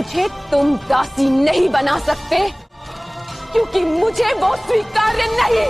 मुझे तुम दासी नहीं बना सकते, क्योंकि मुझे वो स्वीकार्य नहीं।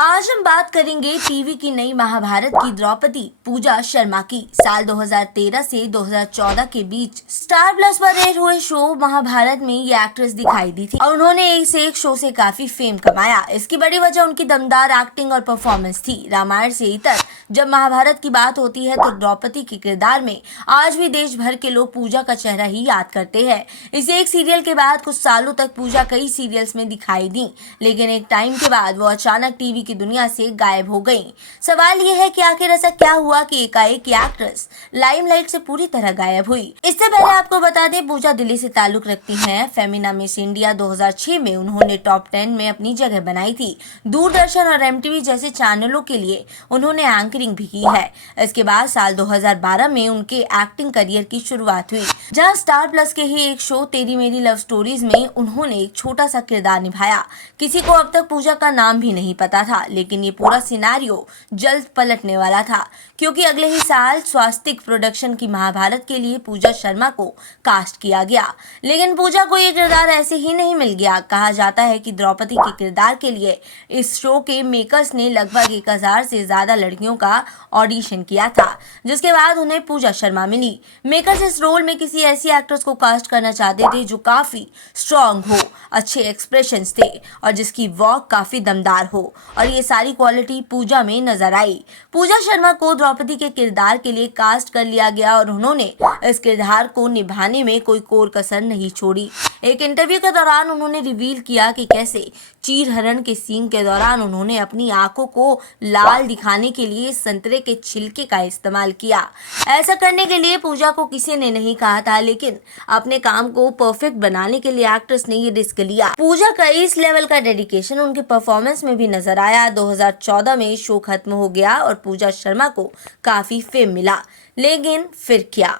आज हम बात करेंगे टीवी की नई महाभारत की द्रौपदी पूजा शर्मा की। साल 2013 से 2014 के बीच स्टार प्लस पर एयर हुए शो महाभारत में ये एक्ट्रेस दिखाई दी थी और उन्होंने एक से एक शो से काफी फेम कमाया। इसकी बड़ी वजह उनकी दमदार एक्टिंग और परफॉर्मेंस थी। रामायण से इतर जब महाभारत की बात होती है तो द्रौपदी के किरदार में आज भी देश भर के लोग पूजा का चेहरा ही याद करते हैं। इसे एक सीरियल के बाद कुछ सालों तक पूजा कई सीरियल्स में दिखाई दी, लेकिन एक टाइम के बाद वो अचानक टीवी की दुनिया से गायब हो गई। सवाल ये है कि आखिर ऐसा क्या हुआ कि एकाएक एक्ट्रेस लाइमलाइट से पूरी तरह गायब हुई। इससे पहले आपको बता दें, पूजा दिल्ली से ताल्लुक रखती हैं। फेमिना मिस इंडिया 2006 में उन्होंने टॉप 10 में अपनी जगह बनाई थी। दूरदर्शन और एमटीवी जैसे चैनलों के लिए उन्होंने एंकरिंग भी की है। इसके बाद साल 2012 में उनके एक्टिंग करियर की शुरुआत हुई, जहां स्टार प्लस के ही एक शो तेरी मेरी लव स्टोरीज में उन्होंने एक छोटा सा किरदार निभाया। किसी को अब तक पूजा का नाम भी नहीं पता था, लेकिन ये पूरा सिनेरियो जल्द पलटने वाला था, क्योंकि अगले ही साल स्वास्तिक प्रोडक्शन की महाभारत के लिए पूजा शर्मा को कास्ट किया गया। लेकिन पूजा को ये किरदार ऐसे ही नहीं मिल गया। कहा जाता है कि द्रौपदी के किरदार के लिए इस शो के मेकर्स ने लगभग 1000 से ज्यादा लड़कियों का ऑडिशन किया था, जिसके बाद उन्हें पूजा शर्मा मिली। मेकर्स इस रोल में किसी ऐसी एक्ट्रेस को कास्ट करना चाहते थे जो काफी स्ट्रॉन्ग हो, अच्छे एक्सप्रेशंस थे और जिसकी वॉक काफी दमदार हो, और ये सारी क्वालिटी पूजा में नजर आई। पूजा शर्मा को द्रौपदी के किरदार के लिए कास्ट कर लिया गया और उन्होंने इस किरदार को निभाने में कोई कोर कसर नहीं छोड़ी। एक इंटरव्यू के दौरान उन्होंने रिवील किया कि कैसे चीरहरण के सीन के दौरान उन्होंने अपनी आंखों को लाल दिखाने के लिए संतरे के छिलके का इस्तेमाल किया। ऐसा करने के लिए पूजा को किसी ने नहीं कहा था, लेकिन अपने काम को परफेक्ट बनाने के लिए एक्ट्रेस ने ये रिस्क लिया। पूजा का इस लेवल का डेडिकेशन उनके परफॉर्मेंस में भी नजर आया। 2014 में शो खत्म हो गया और पूजा शर्मा को काफी फेम मिला, लेकिन फिर क्या?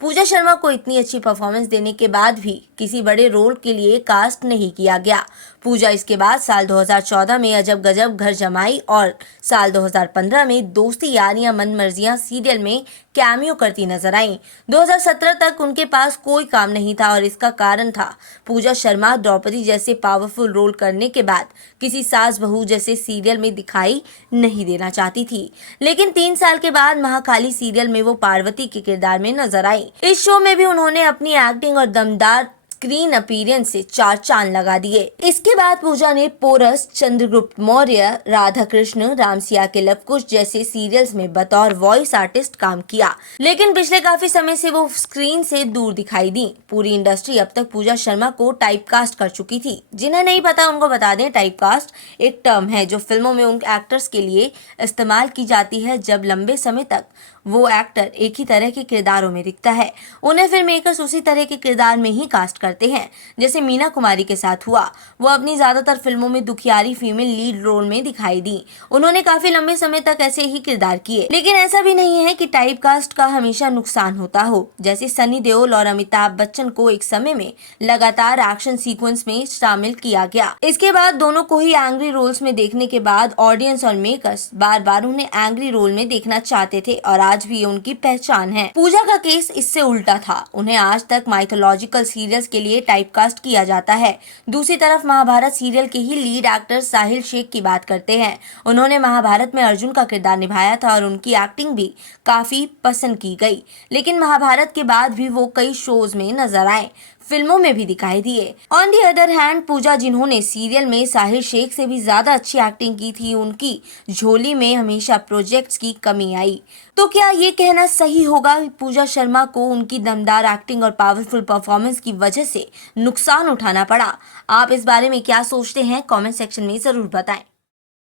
पूजा शर्मा को इतनी अच्छी परफॉर्मेंस देने के बाद भी किसी बड़े रोल के लिए कास्ट नहीं किया गया। पूजा इसके बाद साल 2014 में अजब गजब घर जमाई और साल 2015 में दोस्ती यारियां मन मर्जियां सीरियल में कैमियो करती नजर आई। 2017 तक उनके पास कोई काम नहीं था और इसका कारण था पूजा शर्मा द्रौपदी जैसे पावरफुल रोल करने के बाद किसी सास बहू जैसे सीरियल में दिखाई नहीं देना चाहती थी। लेकिन 3 साल के बाद महाकाली सीरियल में वो पार्वती के किरदार में नजर आई। इस शो में भी उन्होंने अपनी एक्टिंग और दमदार स्क्रीन अपीयरेंस से 4 चांद लगा दिए। इसके बाद पूजा ने पोरस, चंद्रगुप्त मौर्य, राधा कृष्ण, रामसिया के लवकुश जैसे सीरियल्स में बतौर वॉइस आर्टिस्ट काम किया, लेकिन पिछले काफी समय से वो स्क्रीन से दूर दिखाई दी। पूरी इंडस्ट्री अब तक पूजा शर्मा को टाइपकास्ट कर चुकी थी। जिन्हें नहीं पता उनको बता दें, टाइपकास्ट एक टर्म है जो फिल्मों में उन एक्टर्स के लिए इस्तेमाल की जाती है जब लंबे समय तक वो एक्टर एक ही तरह के किरदारों में दिखता है। उन्हें फिल्म मेकर्स उसी तरह के किरदार में ही कास्ट करते हैं, जैसे मीना कुमारी के साथ हुआ। वो अपनी ज्यादातर फिल्मों में दुखियारी फीमेल लीड रोल में दिखाई दी। उन्होंने काफी लंबे समय तक ऐसे ही किरदार किए। लेकिन ऐसा भी नहीं है कि टाइपकास्ट का हमेशा नुकसान होता हो। जैसे सनी देओल और अमिताभ बच्चन को एक समय में लगातार एक्शन सीक्वेंस में शामिल किया गया। इसके बाद दोनों को ही एंग्री रोल्स में देखने के बाद ऑडियंस और मेकर्स बार बार उन्हें एंग्री रोल में देखना चाहते थे और आज भी उनकी पहचान है। पूजा का केस इससे उल्टा था। उन्हें आज तक माइथोलॉजिकल सीरियल्स के लिए टाइपकास्ट किया जाता है। दूसरी तरफ महाभारत सीरियल के ही लीड एक्टर साहिल शेख की बात करते हैं। उन्होंने महाभारत में अर्जुन का किरदार निभाया था और उनकी एक्टिंग भी काफी पसंद की गई, लेकिन महाभारत के बाद भी वो कई शोज में नजर आए, फिल्मों में भी दिखाई दिए। ऑन दी अदर हैंड पूजा, जिन्होंने सीरियल में साहिल शेख से भी ज्यादा अच्छी एक्टिंग की थी, उनकी झोली में हमेशा प्रोजेक्ट्स की कमी आई। तो क्या ये कहना सही होगा पूजा शर्मा को उनकी दमदार एक्टिंग और पावरफुल परफॉर्मेंस की वजह से नुकसान उठाना पड़ा? आप इस बारे में क्या सोचते हैं? कमेंट सेक्शन में जरूर बताएं।